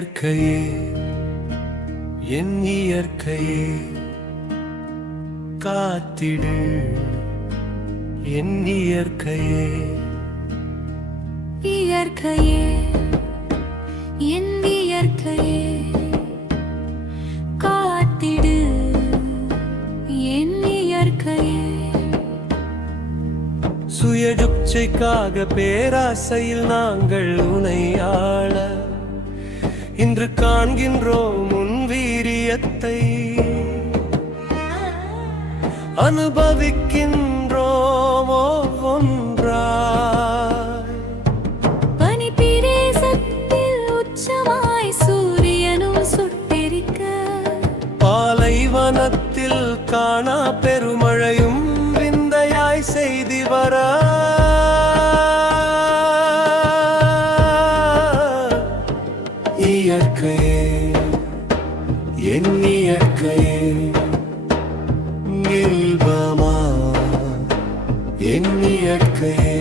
இயற்கையே என் இயற்கையே காத்திடு என் இயற்கையே இயற்கையே என் இயற்கையே காத்திடு என் இயற்கையே. சுயஜுப்சைக்காக பேராசையில் நாங்கள் உனை ஆள இன்று காண்கின்றோம் உன் வீரியத்தை, அனுபவிக்கின்றோம் ஒவ்வொன்றாய். பனிப்பிரேசத்தில் உச்சமாய் சூரியனும் சுட்டெரிக்க, பாலைவனத்தில் காணா பெருமழையும் விந்தையாய் செய்தி வர, இயற்கையே என் இயற்கையே இல்பமா என் இயற்கையே.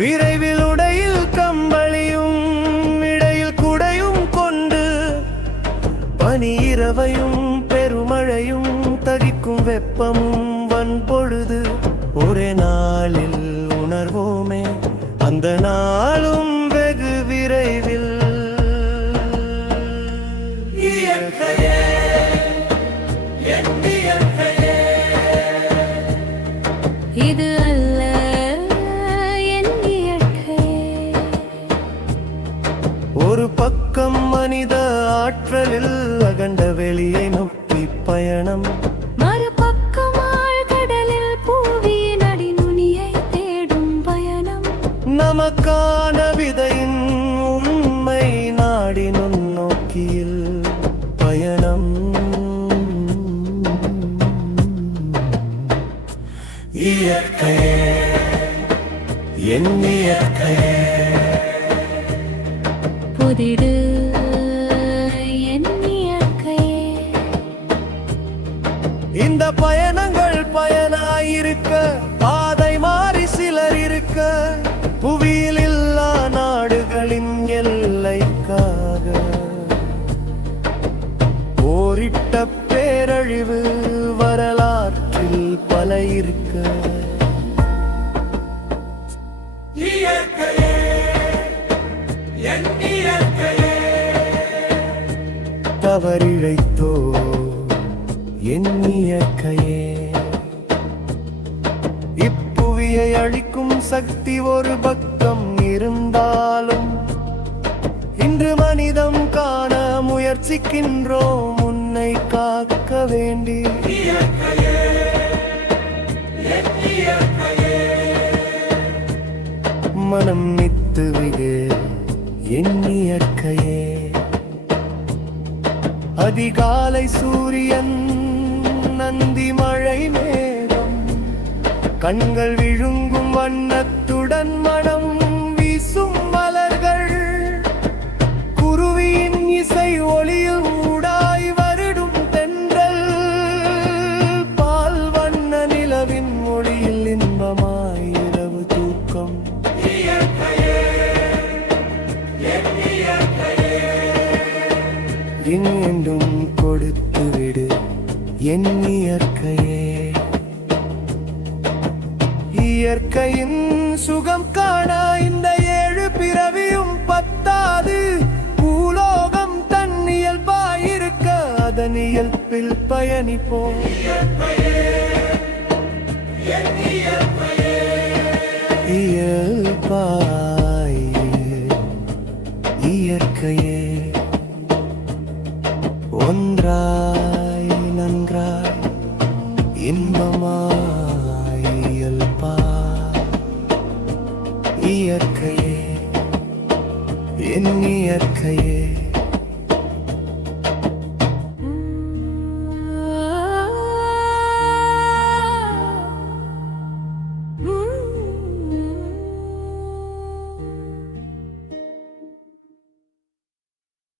விரைவில் உடையில் கம்பளியும் இடையில் குடையும் கொண்டு, பனி இரவையும் பெருமழையும் தகிக்கும் வெப்பமும் வன்பொழுது ஒரே நாளில் உணர்வோமே, அந்த நாளும் வெகு விரைவில். இயற்கையே என் இயற்கையே இது அல்ல என் இயற்கையே. ஒரு பக்கம் மனித ஆற்றலில் அகண்ட வெளியை நோக்கி பயணம், மறுபக்கம் ஆழ்கடலில் பூவியின் அடிநுனியை தேடும் பயணம். நமக்கான விதையின் உண்மை நாடி நுண்ணோக்கியில் பயணம். இயற்கையே என் இயற்கையே புதிடு என் இயற்கையே. இந்த பயணங்கள் பயனாயிருக்க, பாதை மாறி சிலர் இருக்க, புவியில் இல்லா நாடுகளின் எல்லைக்காக போரிட்ட பேரழிவு வரலாற்றில் பல இருக்க. இயற்கையே என் இயற்கையே தவறிழைத்தோ என் இயற்கையே. இப்புவியை அழிக்கும் சக்தி ஒரு பக்கம் இருந்தாலும், இன்று மனிதம் காண முயற்சிக்கின்றோம் உன்னை காக்க வேண்டி. மனம் நித்துவிடு என் இயற்கையே. அதிகாலை சூரியன் நந்தி மழை மேகம், கண்கள் விழுங்கும் வண்ணத்துடன் மனம் வீசும் மலர்கள், குருவியின் இசை ஒளியில் ஊடாய் வருடும் தென்றல், பால் வண்ண நிலவின் மொழியில் இன்பமாய் இரவு தூக்கம். இன்னும் கொடுத்து விடு என் இயற்கையே. இயற்கையின் சுகம் காண இந்த 7 பிறவியும் பத்தாது, பூலோகம் தன் இயல்பாயிருக்க அதன் இயல்பில் பயணிப்போம். இயல்பாய் இயற்கையே ஒன்றாய் நன்றாய் இன்பமாய் இயல்பாய். இயற்கையே என் இயற்கையே